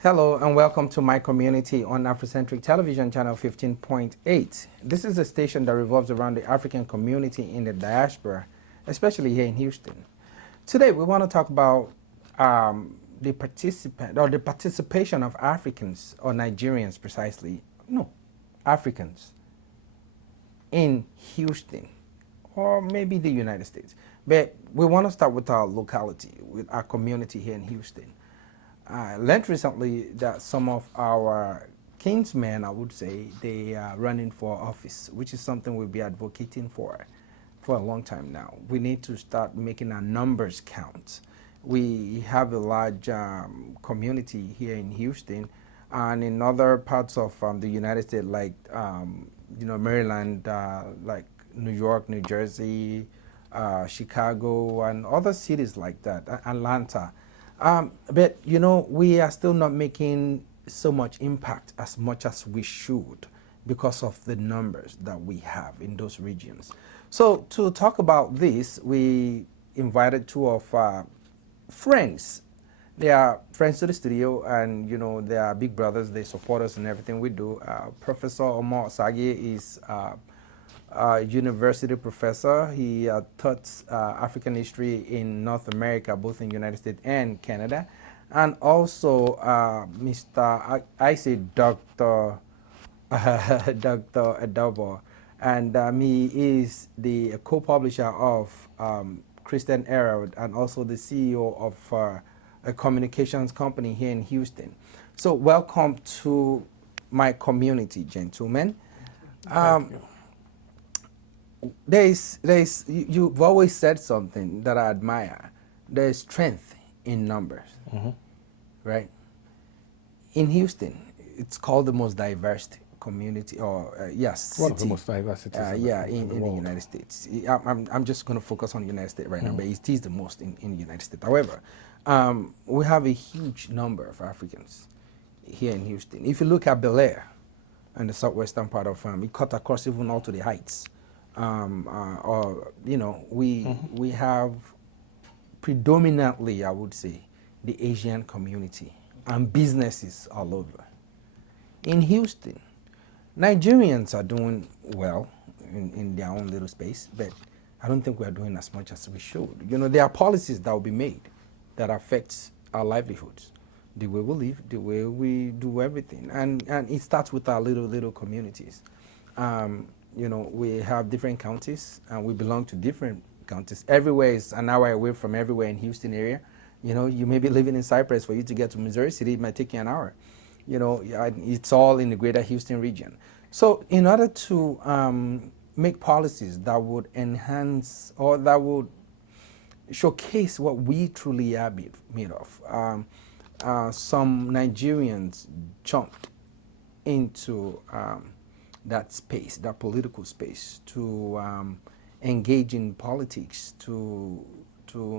Hello and welcome to my community on Afrocentric Television Channel 15.8. This is a station that revolves around the African community in the diaspora, especially here in Houston. Today we want to talk about the participation of Africans or Nigerians precisely, no, Africans in Houston or maybe the United States. But we want to start with our locality, with our community here in Houston. I learned recently that some of our kinsmen, I would say, they are running for office, which is something we'll be advocating for a long time now. We need to start making our numbers count. We have a large community here in Houston and in other parts of the United States, like Maryland, like New York, New Jersey, Chicago, and other cities like that, Atlanta. But we are still not making so much impact as much as we should because of the numbers that we have in those regions. So to talk about this, we invited two of our friends. They are friends to the studio, and they are big brothers. They support us in everything we do. Professor Omar Sagi is university professor. He taught African history in North America, both in the United States and Canada. And also I say Dr. Dr. Adobo. And he is the co-publisher of Christian Herald and also the CEO of a communications company here in Houston. So welcome to my community, gentlemen. Thank you. You've always said something that I admire. There's strength in numbers, right? In Houston, it's called the most diverse community, or yes, One of the city. most diverse cities In the United States. I'm just going to focus on the United States right now, but it is the most in the United States. However, we have a huge number of Africans here in Houston. If you look at Bel Air and the southwestern part of it cut across even all to the Heights. We have predominantly, I would say, the Asian community and businesses all over. In Houston, Nigerians are doing well in their own little space, but I don't think we are doing as much as we should. There are policies that will be made that affect our livelihoods, the way we live, the way we do everything, and it starts with our little communities. We have different counties and we belong to different counties. Everywhere is an hour away from everywhere in Houston area. You may be living in Cypress. For you to get to Missouri City, it might take you an hour. It's all in the greater Houston region. So in order to make policies that would enhance or that would showcase what we truly are made of, some Nigerians jumped into that space, that political space, to engage in politics, to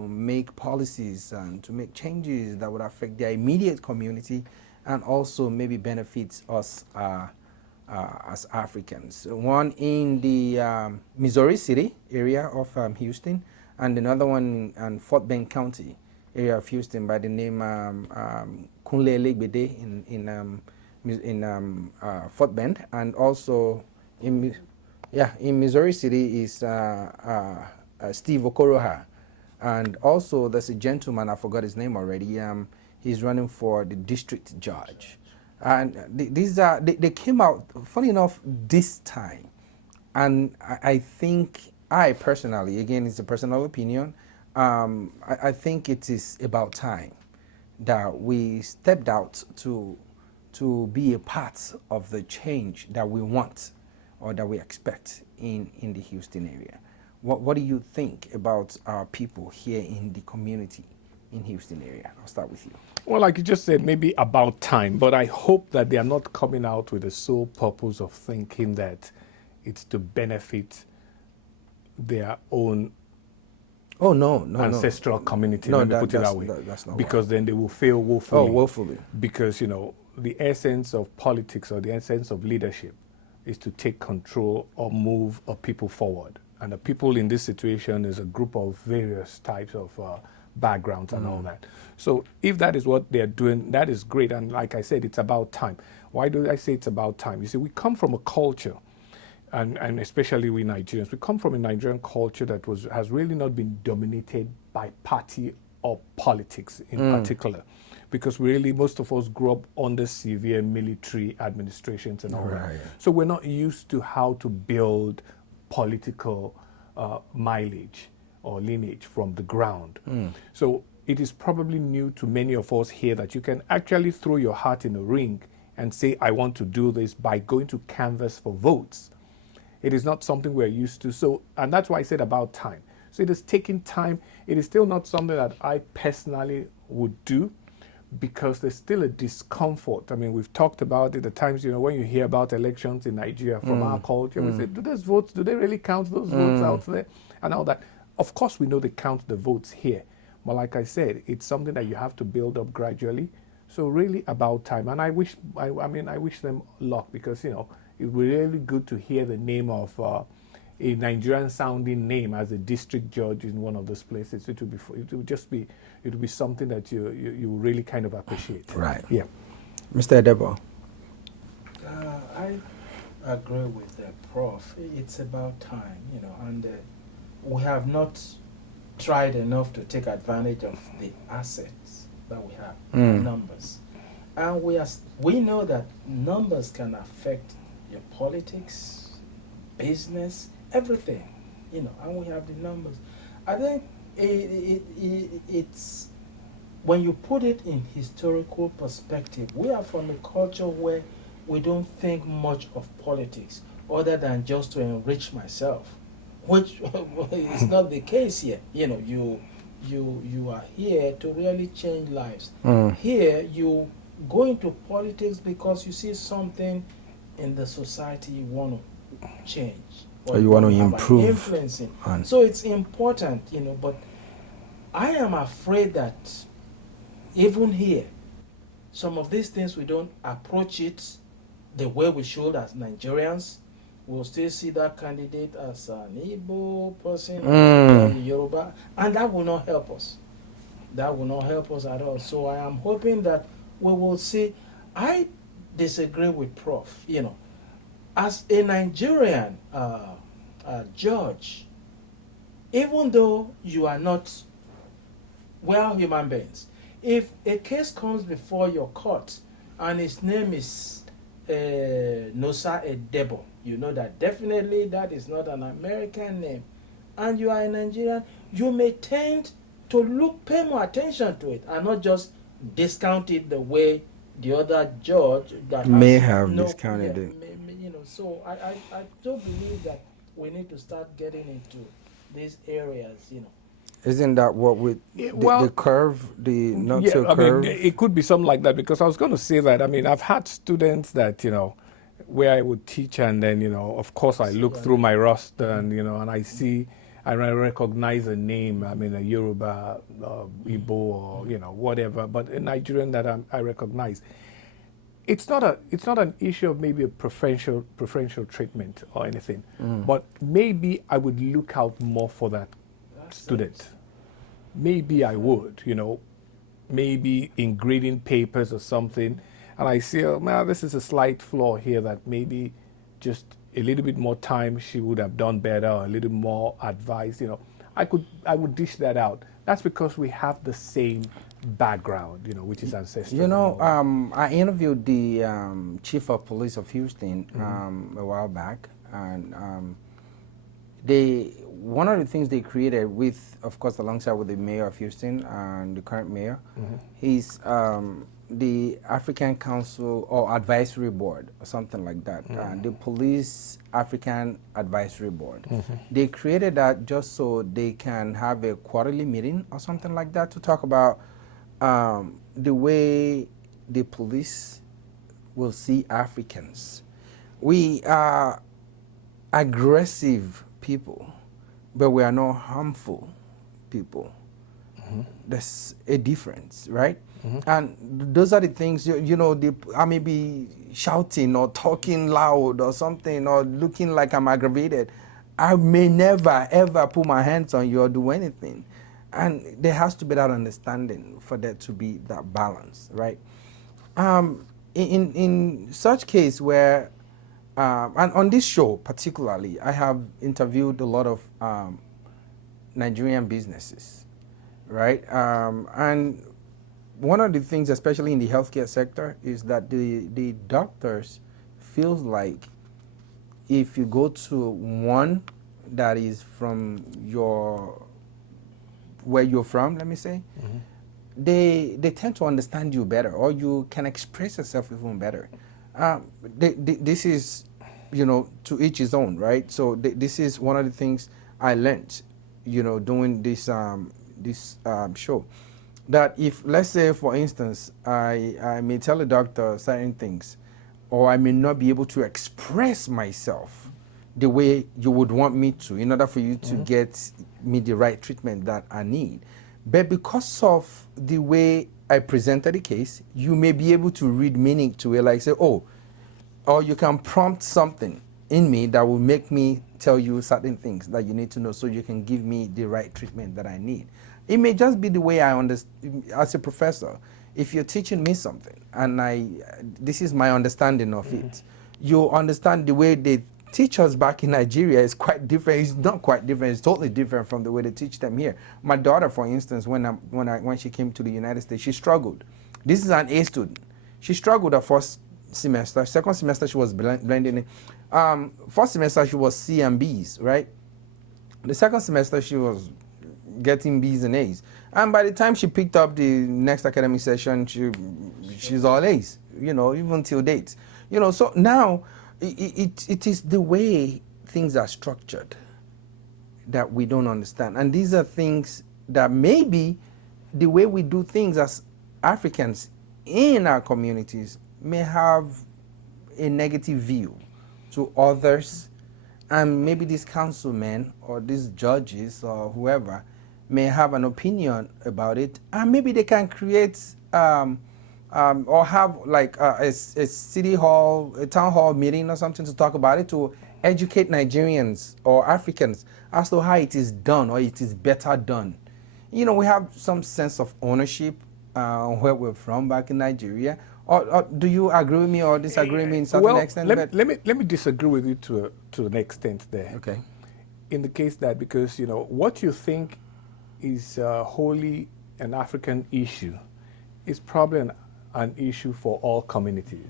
make policies and to make changes that would affect their immediate community and also maybe benefits us as Africans. One in the Missouri City area of Houston, and another one in Fort Bend County area of Houston by the name Kunle Legbede in Fort Bend, and also in Missouri City is Steve Okoroha, and also there's a gentleman, I forgot his name already. He's running for the district judge, and they came out funny enough this time, and I think I personally, again it's a personal opinion, I think it is about time that we stepped out to be a part of the change that we want or that we expect in the Houston area. What do you think about our people here in the community in Houston area? I'll start with you. Well, like you just said, maybe about time, but I hope that they are not coming out with the sole purpose of thinking that it's to benefit their own no, ancestral community. No, Let me put it that way. That's not because why. then they will fail woefully. Oh, woefully. Because, the essence of politics or the essence of leadership is to take control or move a people forward. And the people in this situation is a group of various types of backgrounds and all that. So if that is what they're doing, that is great. And like I said, it's about time. Why do I say it's about time? You see, we come from a culture, and especially we Nigerians, we come from a Nigerian culture that has really not been dominated by party or politics in particular. Because really, most of us grew up under severe military administrations and all that. So we're not used to how to build political mileage or lineage from the ground. So it is probably new to many of us here that you can actually throw your heart in a ring and say, I want to do this by going to canvass for votes. It is not something we're used to. So, and that's why I said about time. So it is taking time. It is still not something that I personally would do, because there's still a discomfort. I mean, we've talked about it at times, when you hear about elections in Nigeria from our culture, we say, do those votes, do they really count those votes out there? And all that. Of course, we know they count the votes here. But like I said, it's something that you have to build up gradually. So really about time. And I wish them luck, because, it would be really good to hear the name of a Nigerian sounding name as a district judge in one of those places. It would be something that you really kind of appreciate. Right. Yeah. Mr. Edebo. I agree with the Prof. It's about time, and we have not tried enough to take advantage of the assets that we have, numbers. And we know that numbers can affect your politics, business, everything, and we have the numbers. I think it's, when you put it in historical perspective, we are from a culture where we don't think much of politics other than just to enrich myself, which is not the case here. You are here to really change lives. Here, you go into politics because you see something in the society you want to change. Or you want to improve. Influencing. So it's important, but I am afraid that even here, some of these things we don't approach it the way we should as Nigerians. We'll still see that candidate as an Igbo person, or Yoruba, and that will not help us. That will not help us at all. So I am hoping that we will see. I disagree with Prof. As a Nigerian judge, even though you are not, human beings, if a case comes before your court and his name is Nosa Edebo, you know that definitely that is not an American name, and you are a Nigerian, you may tend to pay more attention to it and not just discount it the way the other judge that may have discounted it. So I do believe that we need to start getting into these areas, Isn't that what with the curve, the not-so curve? It could be something like that, because I was going to say that. I mean, I've had students that, where I would teach, and then, of course, I look through my roster and, and I see, and I recognize a name, I mean, a Yoruba, Igbo, or, whatever, but a Nigerian that I recognize. It's not an issue of maybe a preferential treatment or anything, but maybe I would look out more for that student. Maybe I would, maybe in grading papers or something, and I see, this is a slight flaw here that maybe just a little bit more time she would have done better, or a little more advice, I would dish that out. That's because we have the same background, which is ancestral. I interviewed the chief of police of Houston a while back, and one of the things they created with, of course, alongside with the mayor of Houston and the current mayor, is the African Council or Advisory Board or something like that. The Police African Advisory Board. They created that just so they can have a quarterly meeting or something like that to talk about the way the police will see Africans. We are aggressive people, but we are not harmful people. There's a difference, right? And those are the things, I may be shouting or talking loud or something or looking like I'm aggravated. I may never, ever put my hands on you or do anything. And there has to be that understanding for there to be that balance, right? In such case where, and on this show particularly, I have interviewed a lot of Nigerian businesses, right? And one of the things, especially in the healthcare sector, is that the doctors feels like if you go to one that is from where you're from, let me say, they tend to understand you better, or you can express yourself even better. This is, to each his own, right? So this is one of the things I learned, doing this show. That if, let's say, for instance, I may tell a doctor certain things, or I may not be able to express myself the way you would want me to in order for you to get me the right treatment that I need. But because of the way I presented the case, you may be able to read meaning to it, like say, oh, or you can prompt something in me that will make me tell you certain things that you need to know so you can give me the right treatment that I need. It may just be the way I understand, as a professor, if you're teaching me something and this is my understanding of it, you understand the way they teach us back in Nigeria is quite different. It's not quite different. It's totally different from the way they teach them here. My daughter, for instance, when she came to the United States, she struggled. This is an A student. She struggled her first semester. Second semester, she was blending in. First semester, she was C and Bs, right? The second semester, she was getting B's and A's. And by the time she picked up the next academic session, she's all A's, even till date. So now it is the way things are structured that we don't understand. And these are things that maybe the way we do things as Africans in our communities may have a negative view to others. And maybe these councilmen or these judges or whoever may have an opinion about it, and maybe they can create or have like a city hall, a town hall meeting or something to talk about it, to educate Nigerians or Africans as to how it is done or it is better done. We have some sense of ownership where we're from back in Nigeria. Or do you agree with me or disagree with me in certain extent? Let me disagree with you to an extent there. Okay. In the case that, because what you think is wholly an African issue is probably an issue for all communities.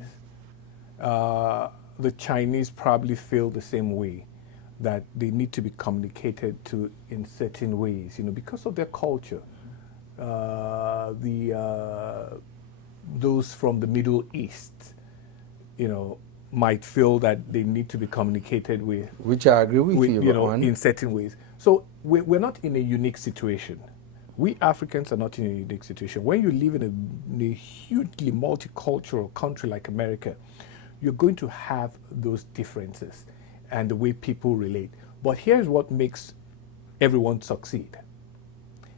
The Chinese probably feel the same way, that they need to be communicated to in certain ways, because of their culture. Those from the Middle East, might feel that they need to be communicated with. Which I agree with you, in certain ways. So we're not in a unique situation. We Africans are not in a unique situation. When you live in a hugely multicultural country like America, you're going to have those differences and the way people relate. But here's what makes everyone succeed.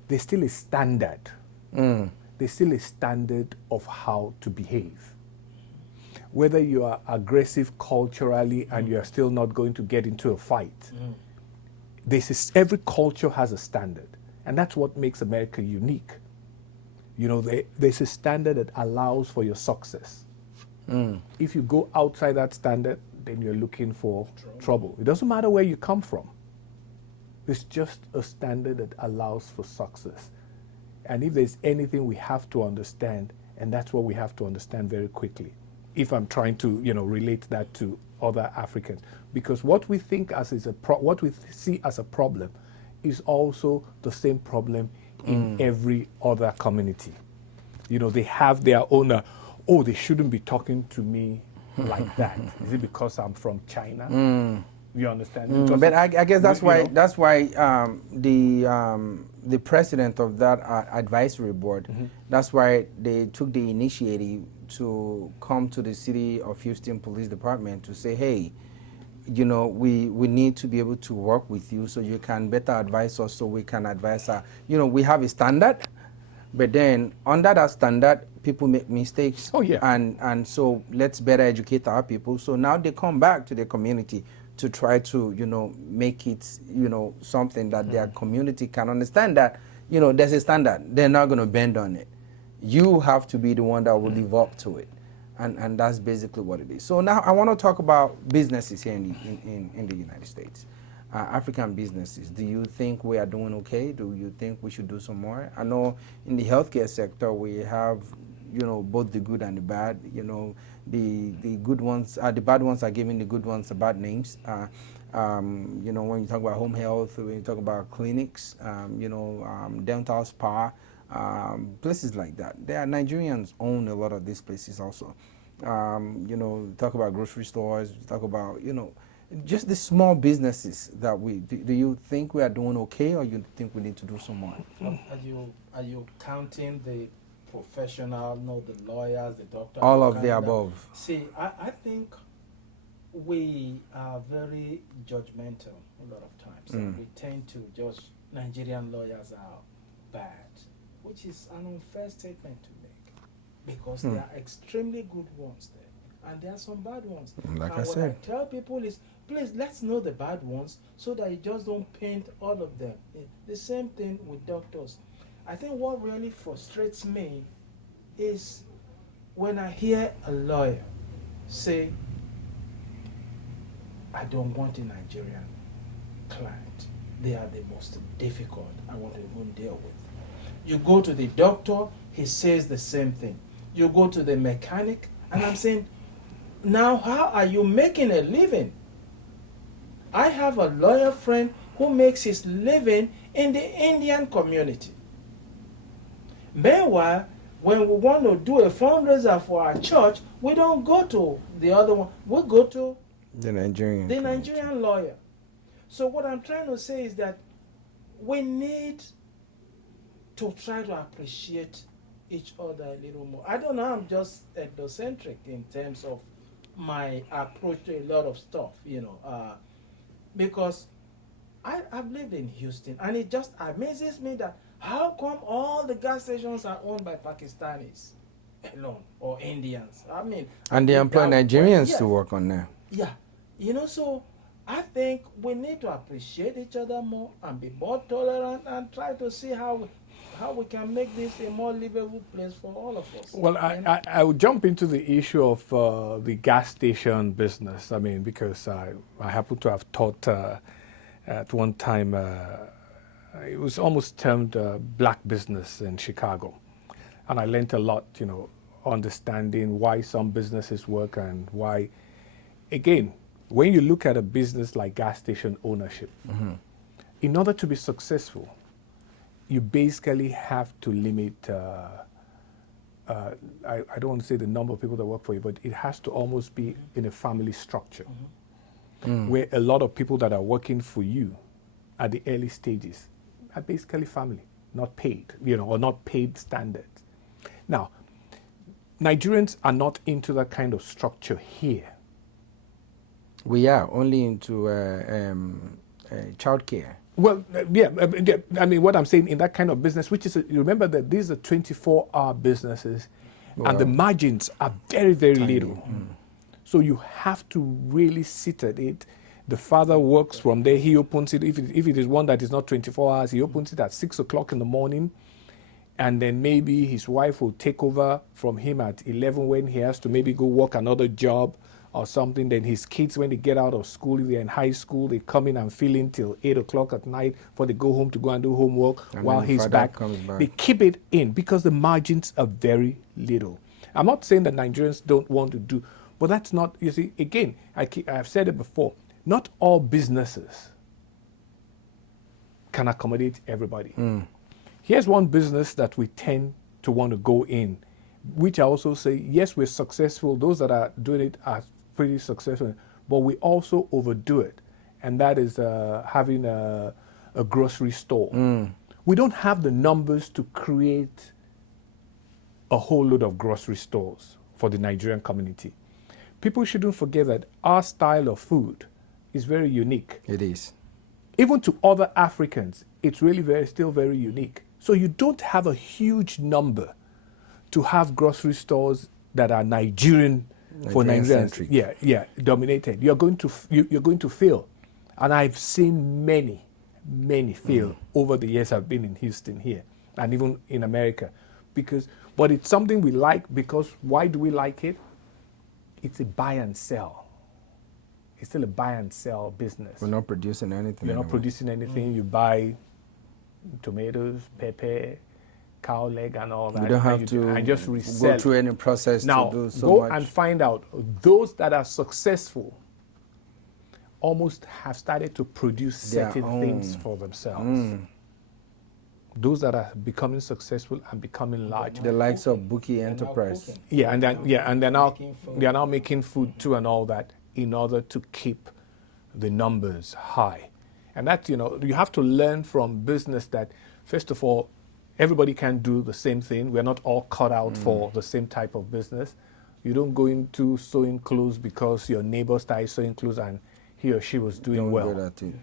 There's still a standard. There's still a standard of how to behave. Whether you are aggressive culturally and you are still not going to get into a fight, every culture has a standard. And that's what makes America unique. There's a standard that allows for your success. If you go outside that standard, then you're looking for trouble. It doesn't matter where you come from. It's just a standard that allows for success. And if there's anything we have to understand, and that's what we have to understand very quickly, if I'm trying to, relate that to other Africans, because what we think what we see as a problem is also the same problem in every other community. They have their own, they shouldn't be talking to me like that. Is it because I'm from China? You understand? But I guess that's why the president of that advisory board, that's why they took the initiative to come to the City of Houston Police Department to say, hey, we need to be able to work with you so you can better advise us, so we can advise our, we have a standard, but then under that standard, people make mistakes. Oh, yeah. And so let's better educate our people. So now they come back to the community to try to, make it, something that their community can understand, that, there's a standard. They're not going to bend on it. You have to be the one that will live up to it. And that's basically what it is. So now I want to talk about businesses here in the United States. African businesses. Do you think we are doing okay? Do you think we should do some more? I know in the healthcare sector we have, both the good and the bad. The good ones, the bad ones are giving the good ones bad names. When you talk about home health, when you talk about clinics, dental spa, places like that. Nigerians own a lot of these places also. Talk about grocery stores, talk about, just the small businesses that do you think we are doing okay, or you think we need to do some more? Are you counting the professional, the lawyers, the doctors? All of the above. See, I think we are very judgmental a lot of times. And we tend to just, Nigerian lawyers are bad, which is an unfair statement to make, because there are extremely good ones there, and there are some bad ones. Like and I said, I tell people is, please, let's know the bad ones so that you just don't paint all of them. The same thing with doctors. I think what really frustrates me is when I hear a lawyer say, I don't want a Nigerian client. They are the most difficult I want to even deal with. You go to the doctor, he says the same thing. You go to the mechanic, and I'm saying, now how are you making a living? I have a lawyer friend who makes his living in the Indian community. Meanwhile, when we want to do a fundraiser for our church, we don't go to the other one. We go to the Nigerian lawyer. So what I'm trying to say is that we need to try to appreciate each other a little more. I don't know, I'm just ethnocentric in terms of my approach to a lot of stuff, because I've lived in Houston, and it just amazes me that how come all the gas stations are owned by Pakistanis alone, or Indians? And they employ Nigerians to work on there. Yeah, so I think we need to appreciate each other more and be more tolerant and try to see how we can make this a more livable place for all of us. Well, I would jump into the issue of the gas station business. Because I happen to have taught at one time, it was almost termed black business in Chicago. And I learned a lot, understanding why some businesses work and why, again, when you look at a business like gas station ownership, in order to be successful, you basically have to limit, I don't want to say the number of people that work for you, but it has to almost be in a family structure, where a lot of people that are working for you at the early stages are basically family, not paid, or not paid standards. Now, Nigerians are not into that kind of structure here. We are only into childcare. Well, what I'm saying, in that kind of business, which is, remember that these are 24-hour businesses, and the margins are very, very little. So you have to really sit at it. The father works from there. He opens it. If it is one that is not 24 hours, he opens it at 6 o'clock in the morning. And then maybe his wife will take over from him at 11 when he has to maybe go work another job or something. Then his kids, when they get out of school, if they're in high school, they come in and fill in till 8 o'clock at night before they go home to go and do homework while he's back. They keep it in because the margins are very little. I'm not saying that Nigerians don't want to do, but that's not, you see, again, I've said it before, not all businesses can accommodate everybody. Here's one business that we tend to want to go in, which I also say, yes, we're successful. Those that are doing it are pretty successful, but we also overdo it. And that is having a grocery store. We don't have the numbers to create a whole load of grocery stores for the Nigerian community. People shouldn't forget that our style of food is very unique. It is. Even to other Africans, it's really still very unique. So you don't have a huge number to have grocery stores that are Nigerian for Nigerians. Yeah, dominated. You're going to fail. And I've seen many, many feel over the years I've been in Houston here and even in America. But it's something we like because why do we like it? It's a buy and sell. It's still a buy and sell business. We're not producing anything. You're not anymore. producing anything. You buy tomatoes, pepper, cow leg, and all that. We don't and have you to and just resell go through any process now, to do so go much. and find out those that are successful almost have started to produce Their certain things own. for themselves. Those that are becoming successful and becoming large. The likes of Bookie They're now Enterprise. cooking. Yeah, and they're now Making food. they are now making food too and all that in order to keep the numbers high. And that, you have to learn from business that, first of all, everybody can do the same thing. We're not all cut out for the same type of business. You don't go into sewing clothes because your neighbor started sewing clothes and he or she was doing Don't well. do that too.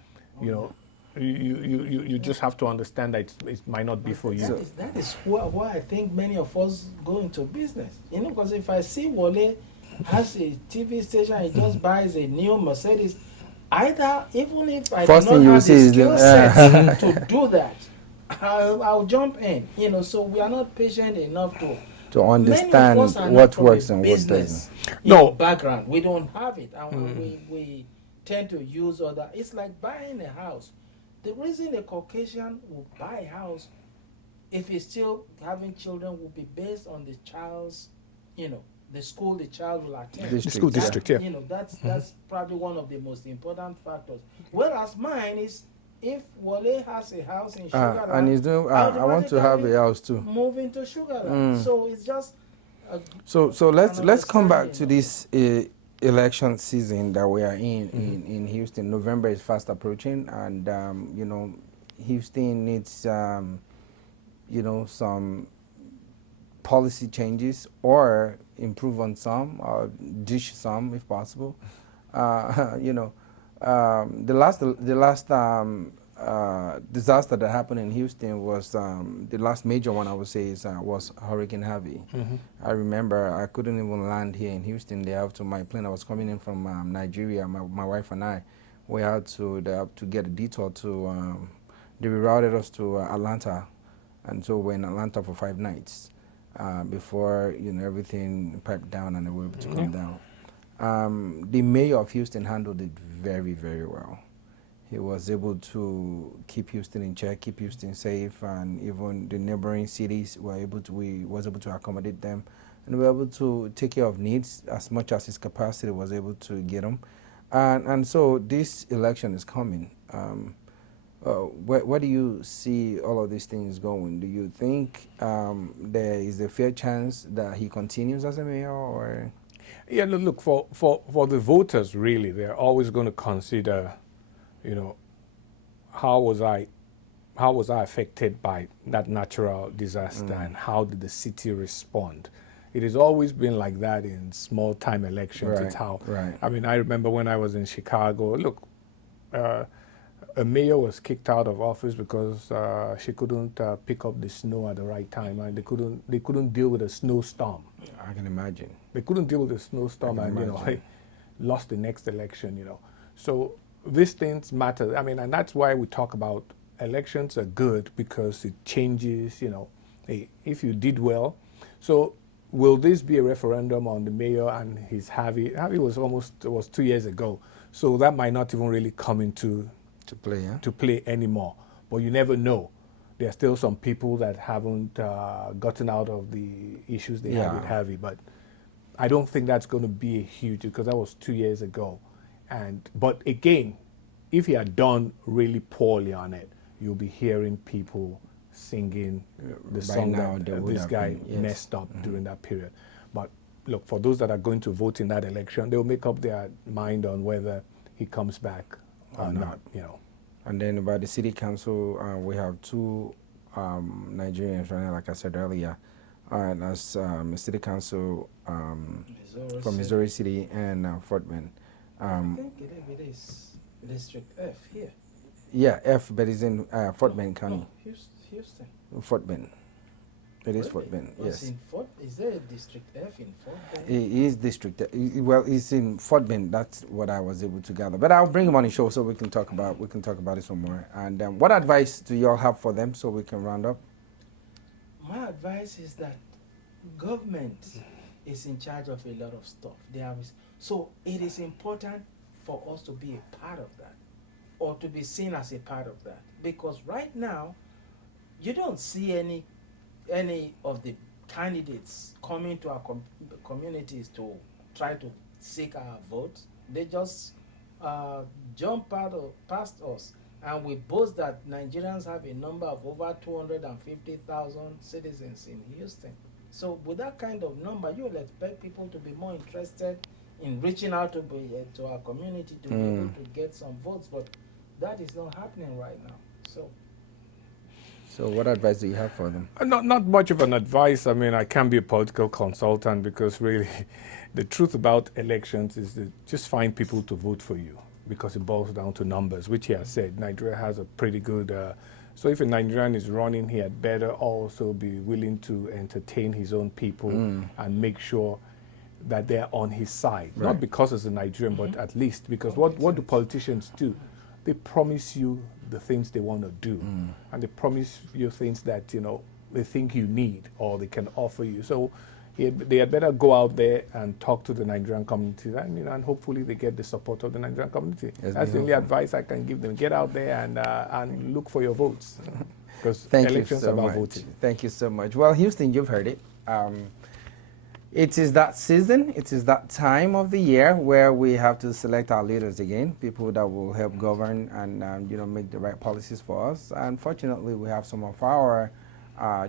You just have to understand that it might not be for you. That is why I think many of us go into business. Because if I see Wale has a TV station, he just buys a new Mercedes, even if I First do thing not you have see the is skill the- set to do that, I'll jump in. So we are not patient enough To Many understand of us are not what from works a and what doesn't. business, No. background. We don't have it, and we tend to use other. It's like buying a house. The reason a Caucasian will buy a house, if he's still having children, will be based on the child's, the school the child will attend. District, The school yeah. district, yeah. That's probably one of the most important factors. Whereas mine is, if Wale has a house in Sugar And he's doing. I want to have a house too. move into Sugar So it's just. So let's come back to understanding this election season that we are in Houston. November is fast approaching, and Houston needs some policy changes or improve on some or ditch some if possible. The last disaster that happened in Houston was the last major one I would say was Hurricane Harvey. I remember I couldn't even land here in Houston. They have to my plane. I was coming in from Nigeria. My wife and I, we had to get a detour to. They rerouted us to Atlanta, and so we're in Atlanta for 5 nights before everything piped down and they were able to come down. The mayor of Houston handled it very, very well. He was able to keep Houston in check, keep Houston safe, and even the neighboring cities was able to accommodate them, and we were able to take care of needs as much as his capacity was able to get them. And so this election is coming. Where do you see all of these things going? Do you think there is a fair chance that he continues as a mayor, or? Yeah, look, for the voters, really, they're always going to consider, how was I affected by that natural disaster and how did the city respond? It has always been like that in small-time elections. Right, It's how, right. I mean, I remember when I was in Chicago, look, a mayor was kicked out of office because she couldn't pick up the snow at the right time, and they couldn't deal with a snowstorm. I can imagine. They couldn't deal with the snowstorm, I can and imagine. lost the next election. So these things matter. I mean, and that's why we talk about elections are good because it changes. Hey, if you did well. So will this be a referendum on the mayor and his Harvey? Harvey was 2 years ago, so that might not even really come into To play, yeah? to play anymore. But you never know. There are still some people that haven't gotten out of the issues they had with Yeah. Harvey. But I don't think that's going to be a huge, because that was 2 years ago. But again, if he had done really poorly on it, you'll be hearing people singing the By song now that they would this have guy been, yes. messed up during that period. But look, for those that are going to vote in that election, they'll make up their mind on whether he comes back or not. And then about the city council, we have 2 Nigerians running, like I said earlier, and as city council from Missouri City and Fort Bend. I think it is District F here. Yeah, F, but it's in Fort Bend County, Houston. Fort Bend. It is Fort Bend, Was yes. in Fort, is there a District F in Fort Bend? It is district. Well, it's in Fort Bend. That's what I was able to gather. But I'll bring him on the show so we can talk about it some more. And what advice do y'all have for them so we can round up? My advice is that government is in charge of a lot of stuff. So it is important for us to be a part of that, or to be seen as a part of that. Because right now, you don't see any of the candidates coming to our communities to try to seek our votes. They just jump past us, and we boast that Nigerians have a number of over 250,000 citizens in Houston. So with that kind of number, you will expect people to be more interested in reaching out to our community to be able to get some votes, but that is not happening right now. So what advice do you have for them? Not much of an advice. I mean, I can't be a political consultant because really the truth about elections is that just find people to vote for you, because it boils down to numbers, which he has said. Nigeria has a pretty good, so if a Nigerian is running, he had better also be willing to entertain his own people and make sure that they're on his side. Right. Not because it's a Nigerian, but at least because what do politicians do? They promise you the things they want to do, and they promise you things that, you know, they think you need or they can offer you. So they had better go out there and talk to the Nigerian community, and, you know, and hopefully they get the support of the Nigerian community. That's the only advice I can give them. Get out there and look for your votes, because elections are about voting. Thank you so much. Well, Houston, you've heard it. It is that season, it is that time of the year where we have to select our leaders again, people that will help govern and you know, make the right policies for us. Unfortunately, we have some of our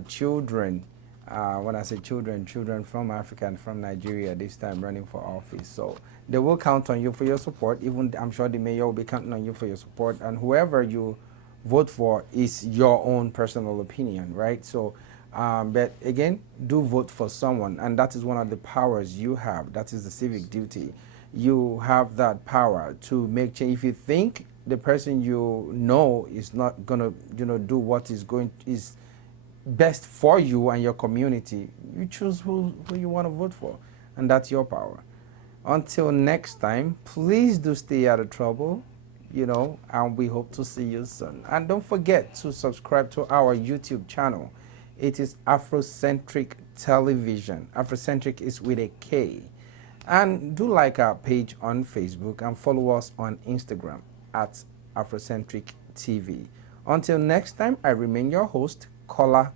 children, when I say children from Africa and from Nigeria this time running for office. So they will count on you for your support. Even I'm sure the mayor will be counting on you for your support, and whoever you vote for is your own personal opinion, right? So but again, do vote for someone, and that is one of the powers you have. That is the civic duty. You have that power to make change. If you think the person you know is not gonna, you know, do what is best for you and your community, you choose who you want to vote for, and that's your power. Until next time, please do stay out of trouble, you know, and we hope to see you soon. And don't forget to subscribe to our YouTube channel. It is Afrocentric Television. Afrocentric is with a K. And do like our page on Facebook and follow us on Instagram at Afrocentric TV. Until next time, I remain your host, Kola.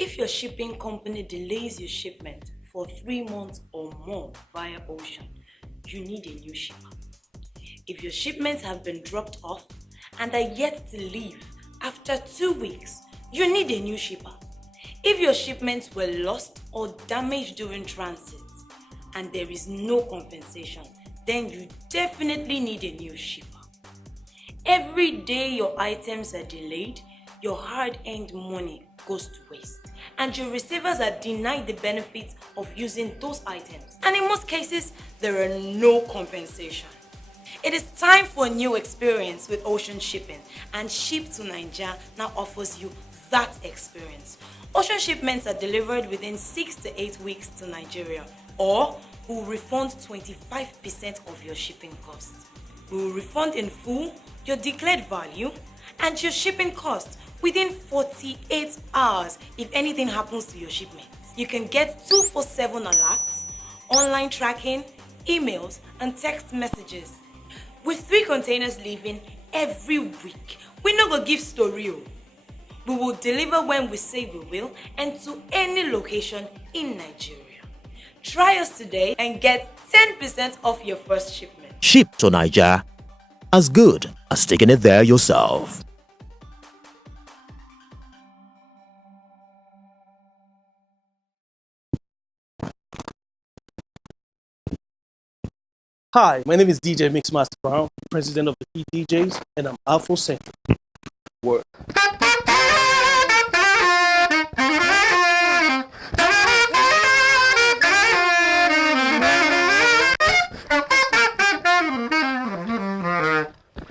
If your shipping company delays your shipment for 3 months or more via ocean, you need a new shipper. If your shipments have been dropped off and are yet to leave after 2 weeks, you need a new shipper. If your shipments were lost or damaged during transit and there is no compensation, then you definitely need a new shipper. Every day your items are delayed, your hard-earned money goes to waste, and your receivers are denied the benefits of using those items. And in most cases, there are no compensation. It is time for a new experience with ocean shipping, and Ship to Nigeria now offers you that experience. Ocean shipments are delivered within 6 to 8 weeks to Nigeria, or we will refund 25% of your shipping costs. We will refund in full your declared value and your shipping cost within 48 hours if anything happens to your shipment. You can get 247 alerts, online tracking, emails, and text messages. With 3 containers leaving every week, we no go give story. We will deliver when we say we will and to any location in Nigeria. Try us today and get 10% off your first shipment. Ship to Nigeria, as good as taking it there yourself. Hi, my name is DJ Mixmaster Brown, president of the PDJs, and I'm Afrocentric. Word.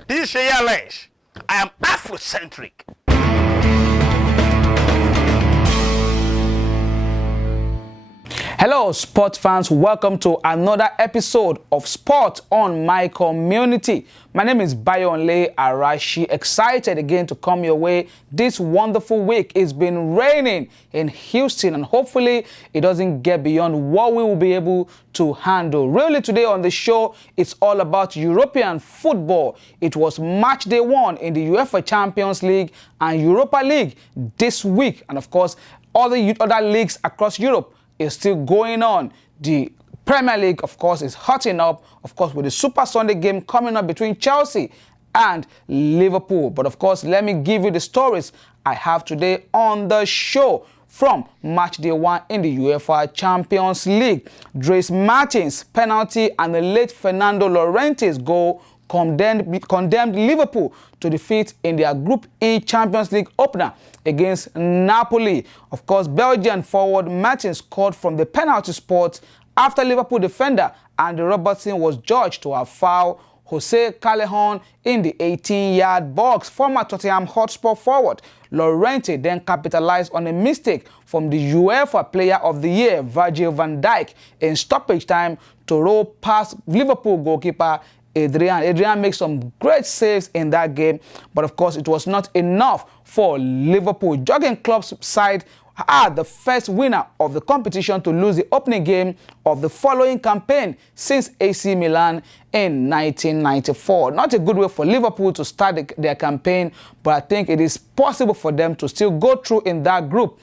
This is Shayalesh. I am Afrocentric. Hello, sport fans. Welcome to another episode of Sport on My Community. My name is Bayonle Arashi. Excited again to come your way this wonderful week. It's been raining in Houston, and hopefully it doesn't get beyond what we will be able to handle. Really, today on the show, it's all about European football. It was match day 1 in the UEFA Champions League and Europa League this week, and of course, other leagues across Europe is still going on. The Premier League, of course, is hotting up, of course, with the Super Sunday game coming up between Chelsea and Liverpool. But of course, let me give you the stories I have today on the show from match day 1 in the UEFA Champions League. Dries Mertens' penalty and the late Fernando Llorente's goal condemned Liverpool to defeat in their Group E Champions League opener against Napoli. Of course, Belgian forward Mertens scored from the penalty spot after Liverpool defender Andy Robertson was judged to have fouled Jose Callejon in the 18-yard box. Former Tottenham Hotspur forward Llorente then capitalized on a mistake from the UEFA Player of the Year Virgil van Dijk in stoppage time to roll past Liverpool goalkeeper Adrian makes some great saves in that game, but of course it was not enough for Liverpool. Jurgen Klopp's side are the first winner of the competition to lose the opening game of the following campaign since AC Milan in 1994. Not a good way for Liverpool to start their campaign, but I think it is possible for them to still go through in that group.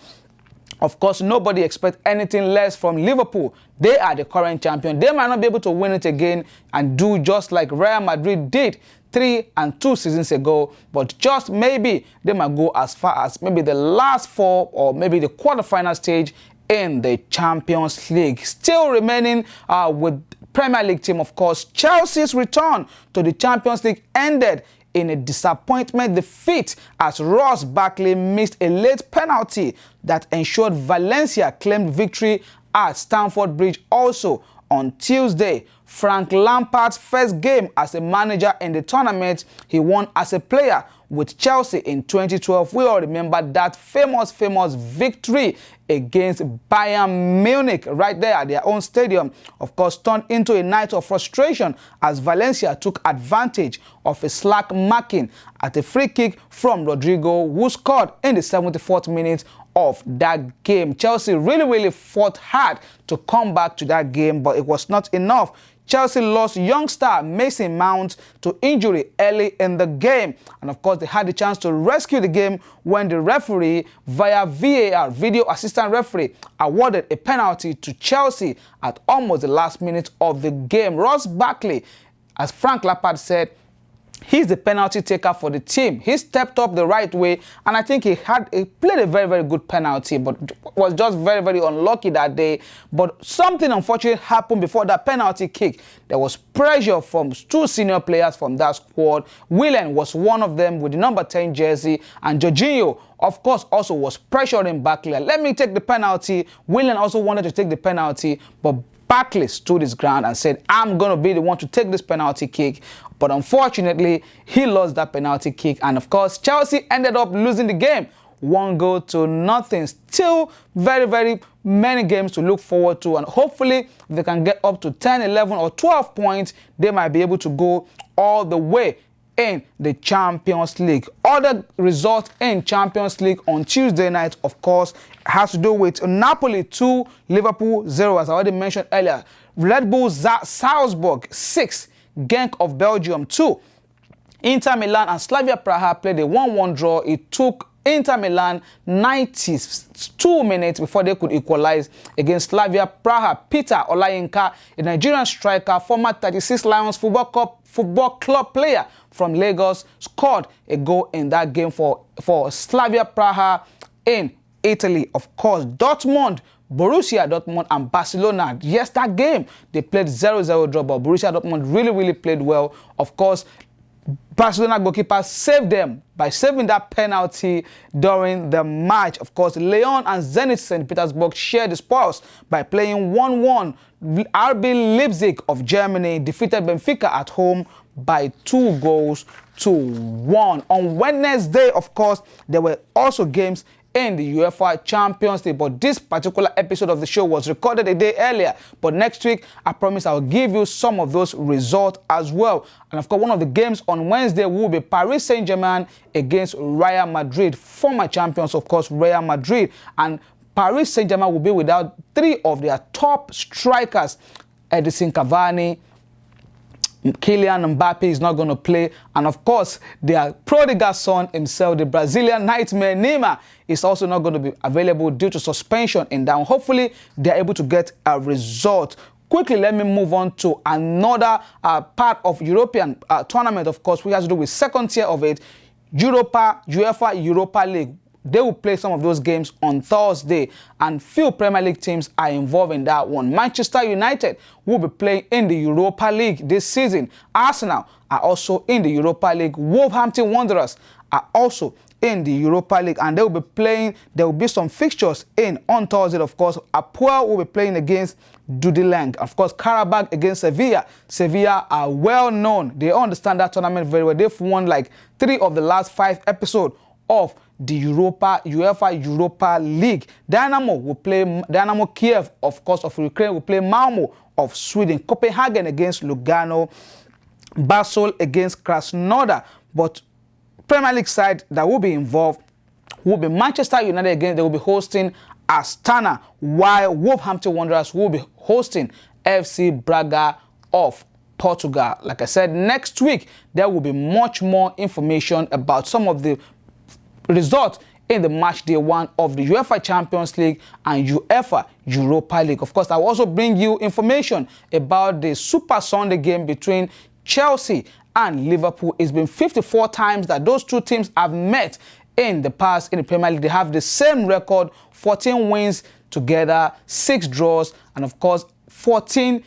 Of course, nobody expects anything less from Liverpool. They are the current champion. They might not be able to win it again and do just like Real Madrid did 3 and 2 seasons ago, but just maybe they might go as far as maybe the last 4 or maybe the quarterfinal stage in the Champions League. Still remaining with Premier League team, of course, Chelsea's return to the Champions League ended in a disappointment defeat as Ross Barkley missed a late penalty that ensured Valencia claimed victory at Stamford Bridge. Also on Tuesday, Frank Lampard's first game as a manager in the tournament he won as a player with Chelsea in 2012. We all remember that famous victory against Bayern Munich right there at their own stadium. Of course, turned into a night of frustration as Valencia took advantage of a slack marking at a free kick from Rodrigo, who scored in the 74th minute of that game. Chelsea really fought hard to come back to that game, but it was not enough. Chelsea lost young star Mason Mount to injury early in the game. And of course, they had the chance to rescue the game when the referee, via VAR, video assistant referee, awarded a penalty to Chelsea at almost the last minute of the game. Ross Barkley, as Frank Lampard said, he's the penalty taker for the team. He stepped up the right way, and I think he played a very good penalty, but was just very unlucky that day. But something unfortunate happened before that penalty kick. There was pressure from 2 senior players from that squad. Willian was one of them with the number 10 jersey, and Jorginho, of course, also was pressuring Barkley. Let me take the penalty. Willian also wanted to take the penalty, but Barkley stood his ground and said, I'm going to be the one to take this penalty kick. But unfortunately, he lost that penalty kick. And of course, Chelsea ended up losing the game 1-0. Still very many games to look forward to. And hopefully, if they can get up to 10, 11 or 12 points, they might be able to go all the way in the Champions League. Other results in Champions League on Tuesday night, of course, has to do with Napoli 2, Liverpool 0, as I already mentioned earlier. Red Bull Salzburg 6, Genk of Belgium 2. Inter Milan and Slavia Praha played a 1-1 draw. It took Inter Milan 92 minutes before they could equalize against Slavia Praha. Peter Olayinka, a Nigerian striker, former 36 Lions Football Club player from Lagos, scored a goal in that game for Slavia Praha in Italy. Of course, Borussia Dortmund and Barcelona. Yes, that game, they played 0-0 draw, but Borussia Dortmund really played well. Of course, Barcelona goalkeeper saved them by saving that penalty during the match. Of course, Lyon and Zenit St. Petersburg shared the spoils by playing 1-1. RB Leipzig of Germany defeated Benfica at home by 2-1. On Wednesday, of course, there were also games in the UEFA Champions League, but this particular episode of the show was recorded a day earlier. But next week, I promise I'll give you some of those results as well. And of course, one of the games on Wednesday will be Paris Saint-Germain against Real Madrid, former champions, of course, Real Madrid. And Paris Saint-Germain will be without 3 of their top strikers, Edison Cavani, Kylian Mbappe is not going to play, and of course their prodigal son himself, the Brazilian nightmare Neymar, is also not going to be available due to suspension in down. Hopefully they're able to get a result. Quickly, let me move on to another part of European tournament, of course, which has to do with second tier of it, UEFA Europa League. They will play some of those games on Thursday, and few Premier League teams are involved in that one. Manchester United will be playing in the Europa League this season. Arsenal are also in the Europa League. Wolverhampton Wanderers are also in the Europa League, and they will be playing. There will be some fixtures on Thursday, of course. Apoel will be playing against Dudelange. Of course, Karabakh against Sevilla. Sevilla are well known. They understand that tournament very well. They've won like 3 of the last 5 episodes of the UEFA Europa League. Dynamo Kiev, of course, of Ukraine, will play Malmo of Sweden. Copenhagen against Lugano. Basel against Krasnodar. But Premier League side that will be involved will be Manchester United again. They will be hosting Astana, while Wolverhampton Wanderers will be hosting FC Braga of Portugal. Like I said, next week there will be much more information about some of the result in the match day 1 of the UEFA Champions League and UEFA Europa League. Of course, I will also bring you information about the Super Sunday game between Chelsea and Liverpool. It's been 54 times that those two teams have met in the past in the Premier League. They have the same record, 14 wins together, 6 draws, and of course 14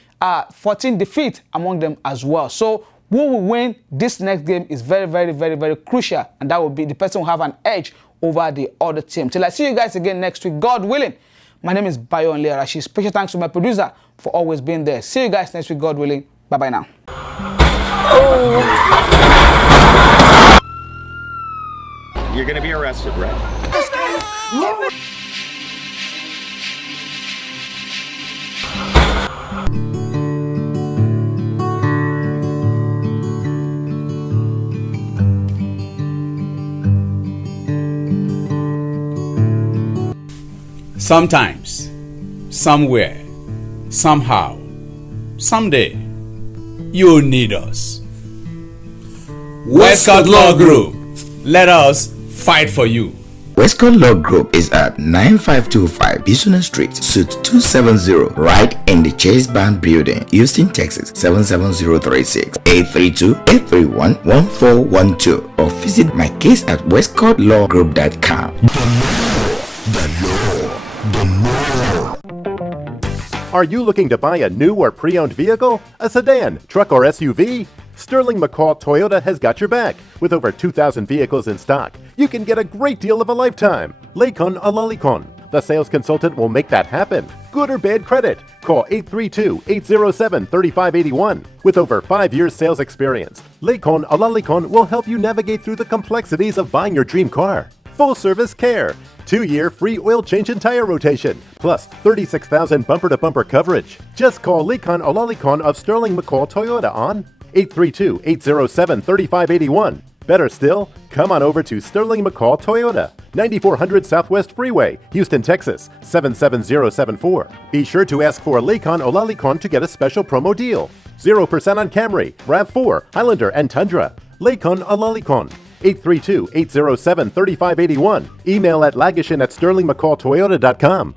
defeats among them as well. So who will win this next game is very crucial, and that will be the person who have an edge over the other team. Till I see you guys again next week, God willing. My name is Bayo Onlearashi. Special thanks to my producer for always being there. See you guys next week, God willing. Bye-bye now. You're gonna be arrested, right? Sometimes, somewhere, somehow, someday, you'll need us. Westcott Law Group, let us fight for you. Westcott Law Group is at 9525 Business Street, Suite 270, right in the Chase Bank Building, Houston, Texas 77036. 832-831-1412, or visit my case at westcottlawgroup.com. Are you looking to buy a new or pre-owned vehicle, a sedan, truck, or SUV? Sterling McCall Toyota has got your back. With over 2,000 vehicles in stock, you can get a great deal of a lifetime. Lekon Alalikon. The sales consultant will make that happen. Good or bad credit? Call 832-807-3581. With over 5 years sales experience, Lekon Alalikon will help you navigate through the complexities of buying your dream car. Full service care, 2-year free oil change and tire rotation, plus 36,000 bumper-to-bumper coverage. Just call Lekon Alalikon of Sterling McCall Toyota on 832-807-3581. Better still, come on over to Sterling McCall Toyota, 9400 Southwest Freeway, Houston, Texas 77074. Be sure to ask for Lekon Olalikon to get a special promo deal. 0% on Camry, RAV4, Highlander, and Tundra. Lekon Olalikon. 832-807-3581. Email at lagishin@sterlingmccalltoyota.com.